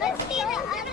Let's see the other.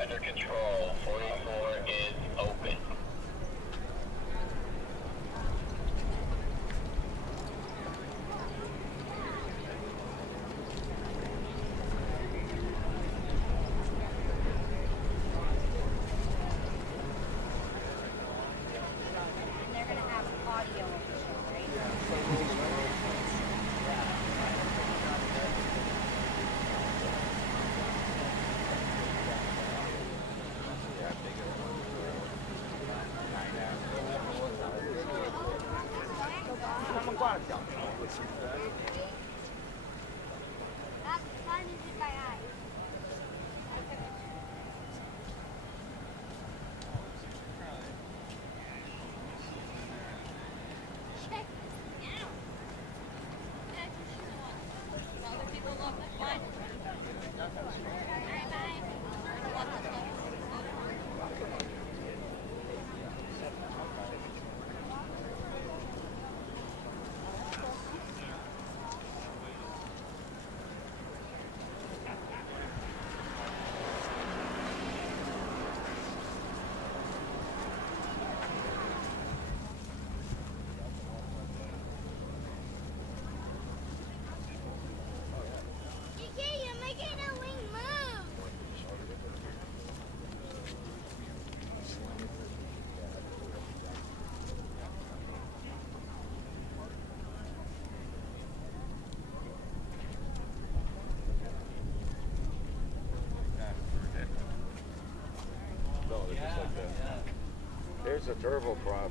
Under control, 44 is open. And they're going to have audio of the show, right? That's fun in my eyes. Check this out. Other people love this one. Alright, bye. there's a turboprop.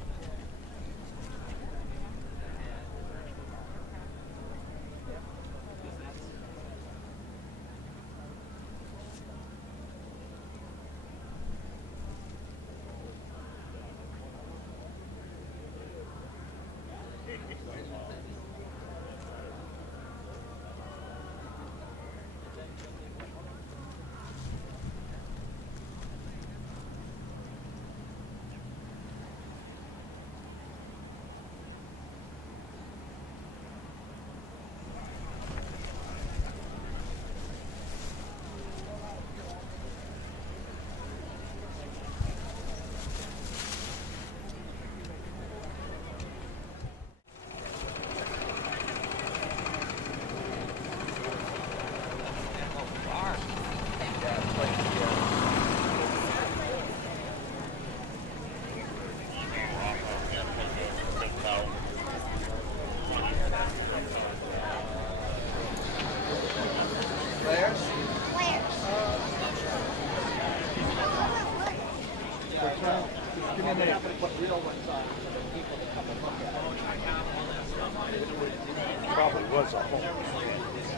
Probably was a home.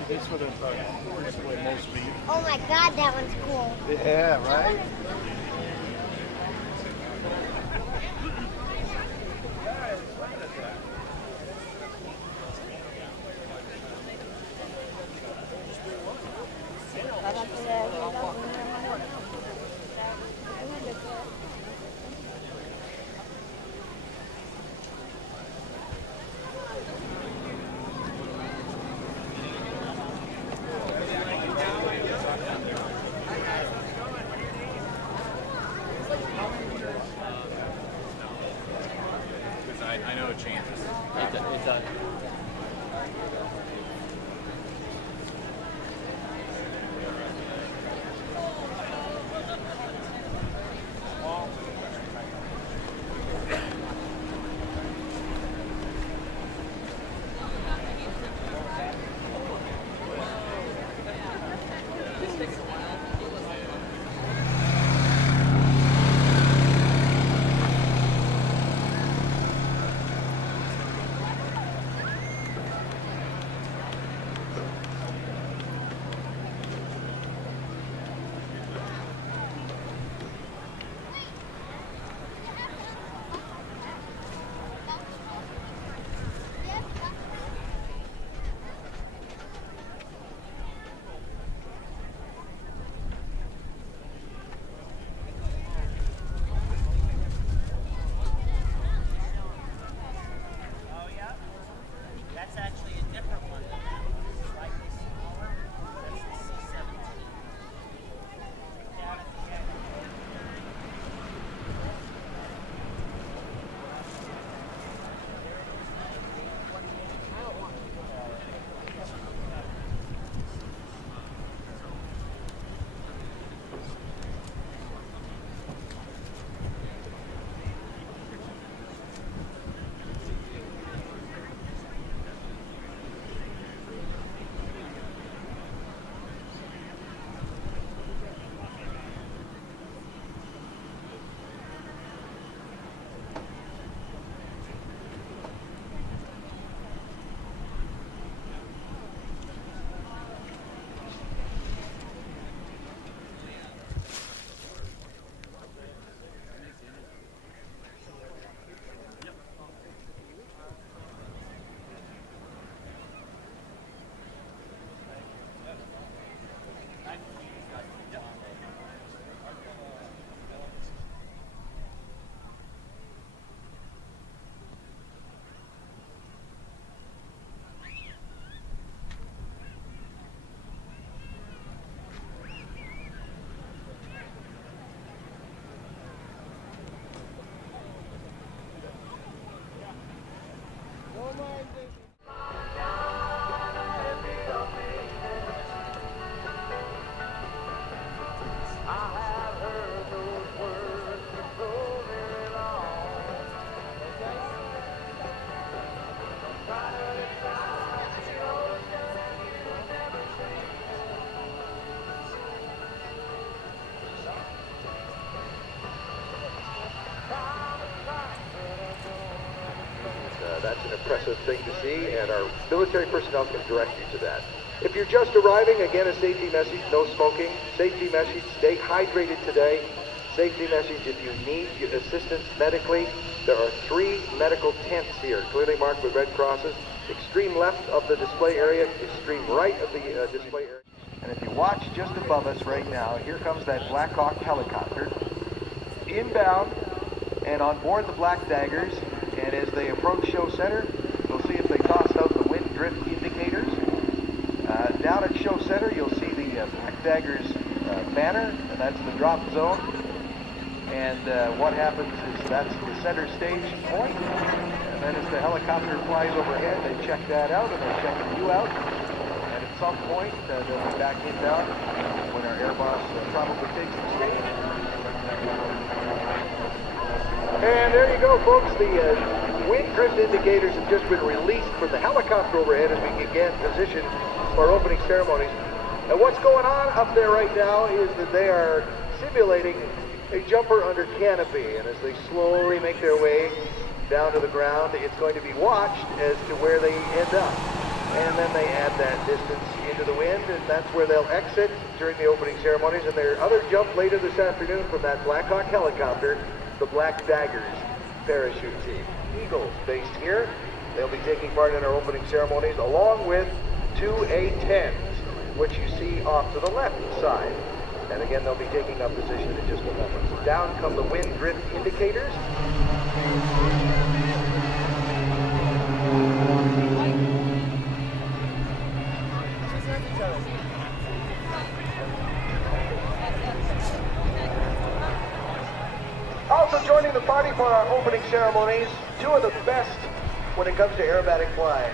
This would have recently most be. Oh my God, that one's cool. Yeah, right? I know a chance. It does. That's an impressive thing to see, and our military personnel can direct you to that. If you're just arriving, again, a safety message, no smoking. Safety message, stay hydrated today. Safety message, if you need assistance medically, there are 3 medical tents here, clearly marked with red crosses. Extreme left of the display area, extreme right of the display area. And if you watch just above us right now, here comes that Black Hawk helicopter, inbound and on board the Black Daggers. And as they approach show center, you'll see if they toss out the wind drift indicators. Down at show center, you'll see the Black Daggers banner, and that's the drop zone. And what happens is that's the center stage point. And then as the helicopter flies overhead, they check that out, and they check the view out. And at some point, they'll be back inbound when our air boss probably takes the stage. And there you go, folks. The wind drift indicators have just been released from the helicopter overhead as we begin position for our opening ceremonies. And what's going on up there right now is that they are simulating a jumper under canopy. And as they slowly make their way down to the ground, it's going to be watched as to where they end up. And then they add that distance into the wind, and that's where they'll exit during the opening ceremonies. And their other jump later this afternoon from that Black Hawk helicopter, the Black Daggers Parachute Team. Eagles based here. They'll be taking part in our opening ceremonies along with 2 A-10s, which you see off to the left side. And again, they'll be taking up position in just a moment. So down come the wind drift indicators. Also joining the party for our opening ceremonies, 2 of the best when it comes to aerobatic flying.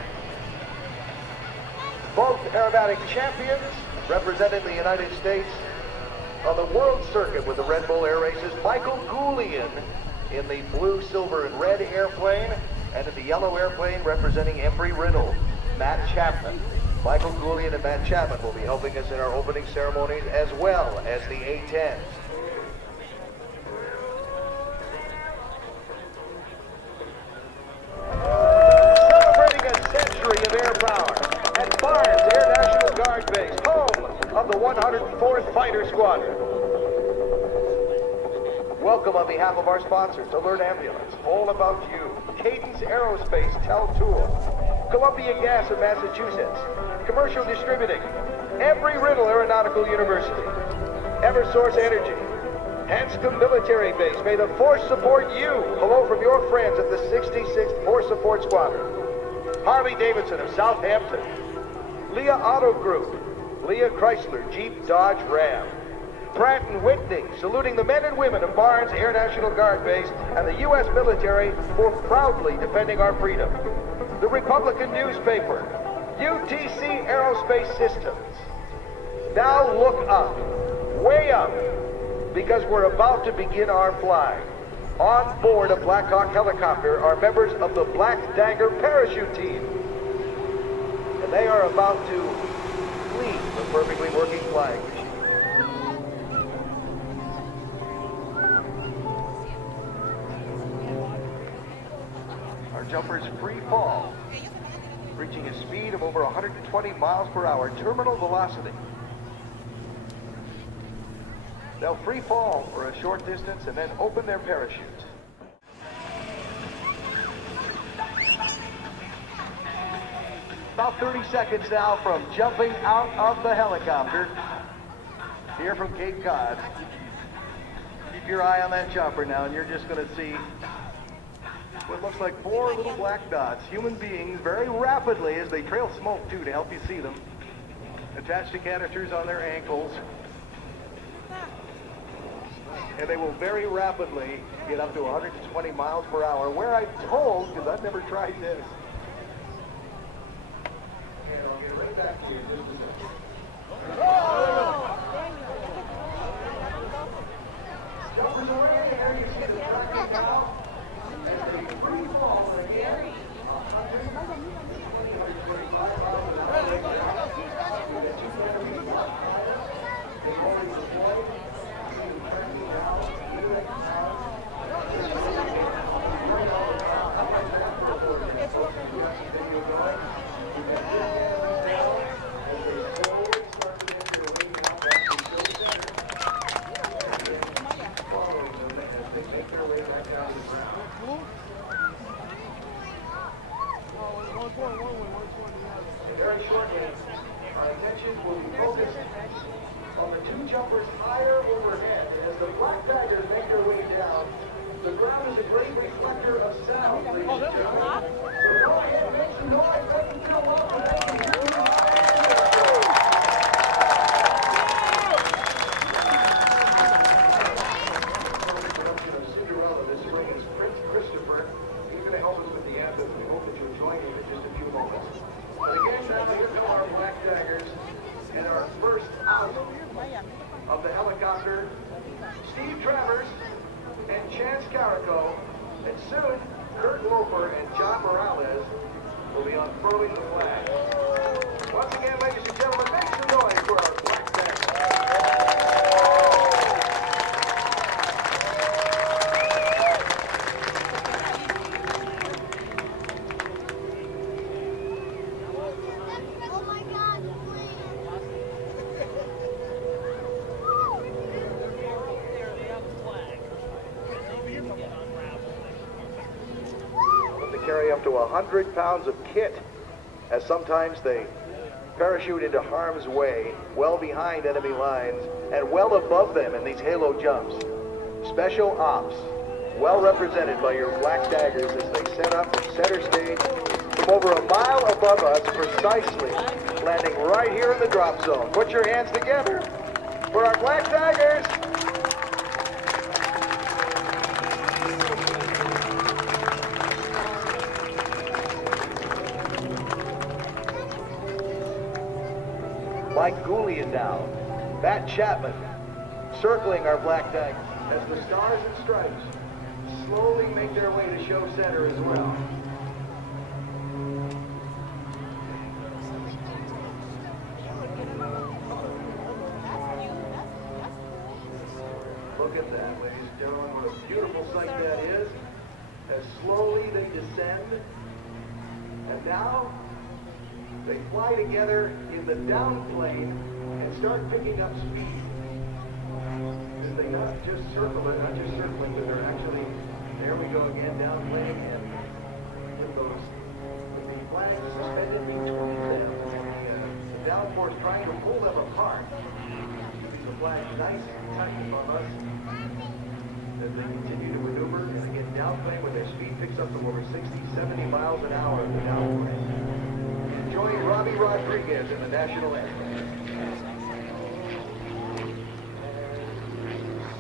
Both aerobatic champions representing the United States on the world circuit with the Red Bull Air Races. Michael Goulian in the blue, silver, and red airplane, and in the yellow airplane representing Embry-Riddle, Matt Chapman. Michael Goulian and Matt Chapman will be helping us in our opening ceremonies as well as the A-10s. Celebrating a century of air power at Barnes Air National Guard Base, home of the 104th Fighter Squadron. Welcome on behalf of our sponsors, Alert Ambulance, All About You, Cadence Aerospace, Teltool, Columbia Gas of Massachusetts, Commercial Distributing, Embry-Riddle Aeronautical University, Eversource Energy, Hanscom Military Base. May the Force support you. Hello from your friends at the 66th Force Support Squadron. Harley Davidson of Southampton, Leah Auto Group, Leah Chrysler, Jeep, Dodge, Ram. Pratt & Whitney, saluting the men and women of Barnes Air National Guard Base and the U.S. military for proudly defending our freedom. The Republican newspaper, UTC Aerospace Systems. Now look up, way up, because we're about to begin our flying. On board a Black Hawk helicopter are members of the Black Dagger Parachute Team. And they are about to leave the perfectly working flying machine. Our jumpers free fall, reaching a speed of over 120 miles per hour, terminal velocity. They'll free fall for a short distance and then open their parachutes. About 30 seconds now from jumping out of the helicopter here from Cape Cod. Keep your eye on that jumper now, and you're just going to see what looks like 4 little black dots, human beings, very rapidly as they trail smoke too to help you see them, attached to canisters on their ankles. And they will very rapidly get up to 120 miles per hour, where I'm told, because I've never tried this. And I'll get right back to you in just a second. Jumpers are in here. You see the tracking now. And they free fall again. Very shortly, our attention will be focused on the two jumpers higher overhead. As the Black Daggers make their way down, the ground is a great reflector of sound, ladies and gentlemen. So go ahead, make some noise, make them feel welcome. Cinderella this spring is Prince Christopher. He's going to help us with the anthem. We hope that you'll join him in just a few moments. But again, now here come our Black Daggers and our first out of the helicopter, Steve Travers and Chance Carrico, and soon Kurt Loper and John Morales will be unfurling the flag. Once again, ladies and gentlemen, make some noise for our Black Daggers. Carry up to 100 pounds of kit, as sometimes they parachute into harm's way, well behind enemy lines, and well above them in these halo jumps. Special ops, well represented by your Black Daggers as they set up the center stage from over a mile above us precisely, landing right here in the drop zone. Put your hands together for our Black Daggers. Like Goulian now, Matt Chapman circling our Black Daggers as the stars and stripes slowly make their way to show center as well. Look at that, ladies and gentlemen, what a beautiful sight that is, as slowly they descend, and now they fly together in the down plane and start picking up speed. And they not just circling, but they're actually, there we go again, down plane, and with those, with the flags suspended between them, and the downforce trying to pull them apart. Keeping the flag nice and tight on us as they continue to maneuver, and again, down plane when their speed picks up from over 60, 70 miles an hour in the down plane. Join Robbie Rodriguez in the national anthem.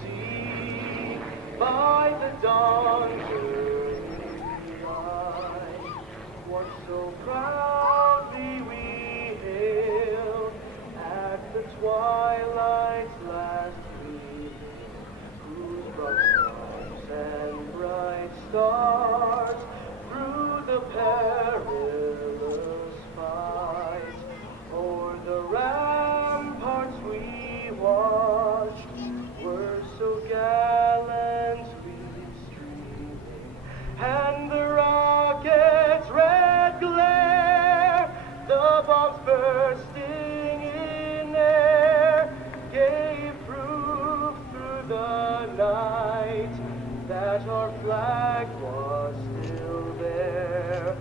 See by the dawn's early light, what so proudly we hailed at the twilight's last gleam, whose broad stripes and bright stars through the perilous fight o'er the ramparts we watched were so gallantly streaming, and the rocket's red glare, the bombs bursting in air, gave proof through the night that our flag was still there.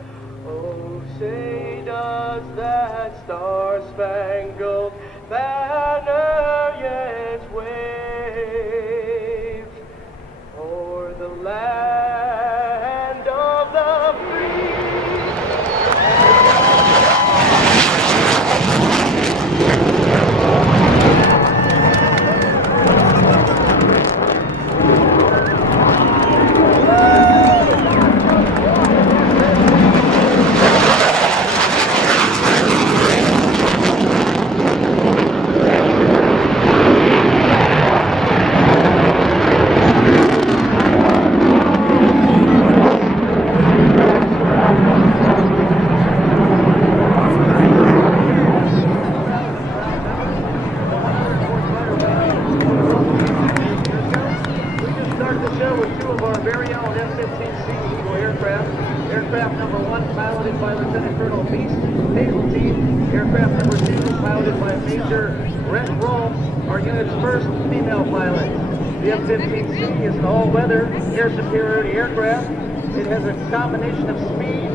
Oh, say does that star-spangled banner yet wave o'er the land of the free? Aircraft number 1 piloted by Lieutenant Colonel Beast, Naval Team. Aircraft number 2 piloted by Major Rhett Rome, our unit's first female pilot. The F-15C is an all-weather air superiority aircraft. It has a combination of speed,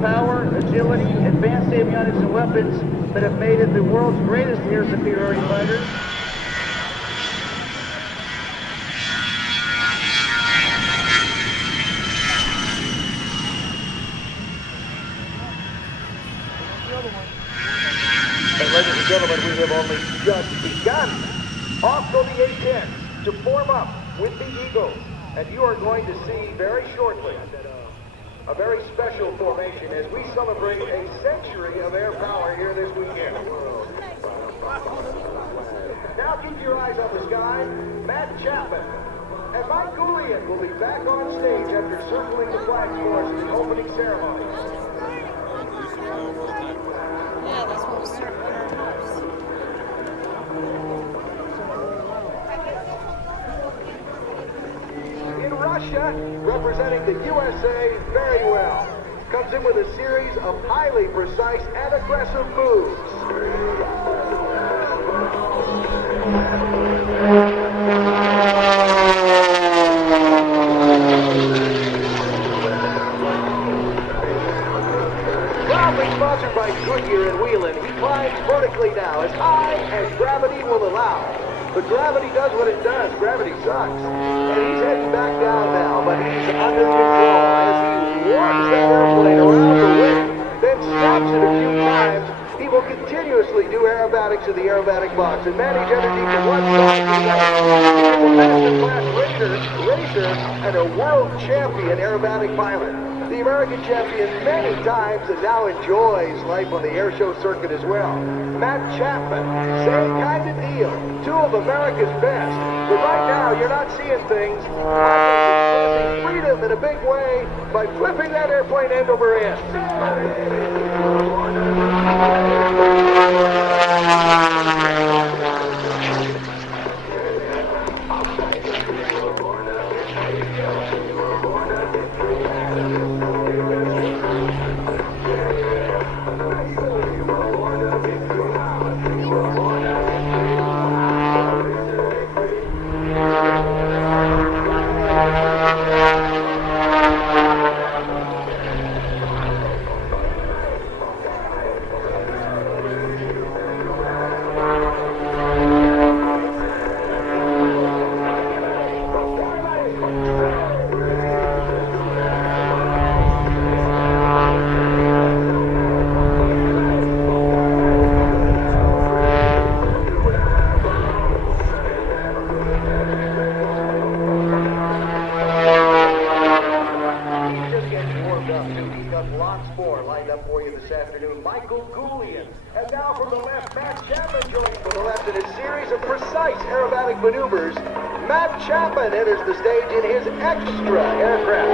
power, agility, advanced avionics, and weapons that have made it the world's greatest air superiority fighter. And ladies and gentlemen, we have only just begun. Off go the A-10 to form up with the Eagles. And you are going to see very shortly a very special formation as we celebrate a century of air power here this weekend. Now keep your eyes on the sky. Matt Chapman and Mike Goulian will be back on stage after circling the flag for us in the opening ceremony. Yeah, that's what was circling our house. In Russia, representing the USA very well, comes in with a series of highly precise and aggressive moves. Proudly sponsored by Goodyear and Wheeling, he climbs vertically now as high as gravity will allow. But gravity does what it does. Gravity sucks. And he's heading back down now, but he's under control as he works that airplane around the wing, then snaps it a few times. He will continuously do aerobatics in the aerobatic box and manage energy from one side to the other. He is a master-class racer and a world champion aerobatic pilot. The American champion many times and now enjoys life on the airshow circuit as well. Matt Chapman, same kind of deal. Two of America's best. But right now, you're not seeing things. Expressing freedom in a big way by flipping that airplane end over end. And now from the left, Matt Chapman joins from the left in a series of precise aerobatic maneuvers. Matt Chapman enters the stage in his extra aircraft.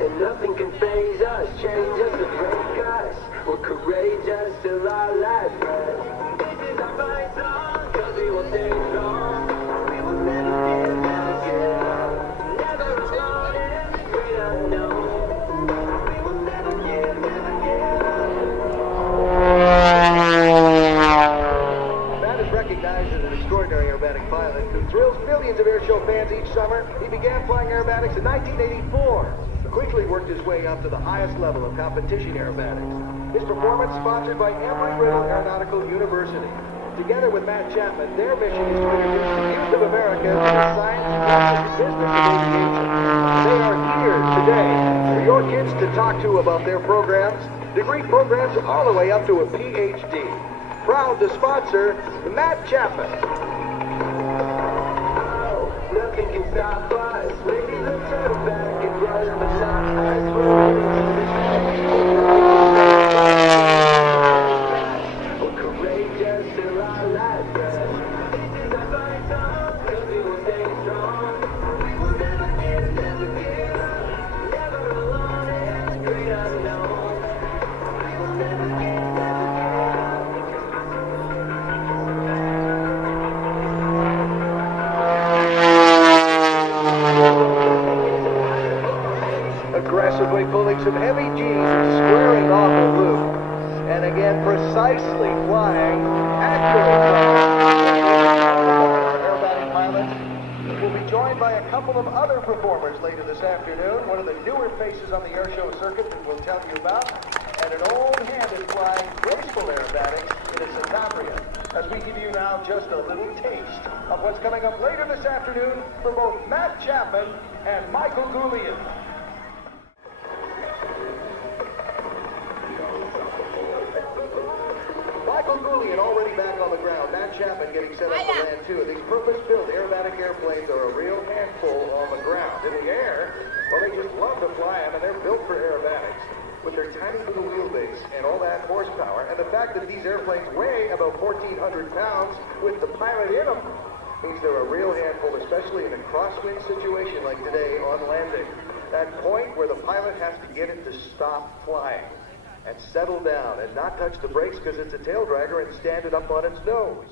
And nothing can faze us, change us, or break us. We're courageous till our last breath. This is our fight song, 'cause we will stay strong. We will never give up. Never alone in the great unknown. We will never give up. Matt is recognized as an extraordinary aerobatic pilot who thrills millions of airshow fans each summer. He began flying aerobatics in 1984. Quickly worked his way up to the highest level of competition aerobatics. His performance sponsored by Embry-Riddle Aeronautical University. Together with Matt Chapman, their mission is to introduce the youth of America to the science, and business of aviation. They are here today for your kids to talk to about their programs, degree programs all the way up to a PhD. Proud to sponsor Matt Chapman. Oh, nothing can stop us. Maybe they'll turn back and run, but not us. We're courageous till our last breath. This is our fight song, 'cause we will stay strong. We will never give up. Never alone in the great unknown. We will never give Aggressively pulling some heavy G's and squaring off a loop. And couple of other performers later this afternoon. One of the newer faces on the air show circuit that we'll tell you about, and an old hand at flying graceful aerobatics in its Santabria. As we give you now just a little taste of what's coming up later this afternoon for both Matt Chapman and Michael Goulian. Michael Goulian already back on the ground. Matt Chapman getting set up to land too. These purpose-built aerobatic airplanes are a real handful on the ground. In the air, well, they just love to fly them, and they're built for aerobatics. With their tiny little wheelbase and all that horsepower, and the fact that these airplanes weigh about 1,400 pounds with the pilot in them, means they're a real handful, especially in a crosswind situation like today on landing. That point where the pilot has to get it to stop flying and settle down and not touch the brakes because it's a tail dragger and stand it up on its nose.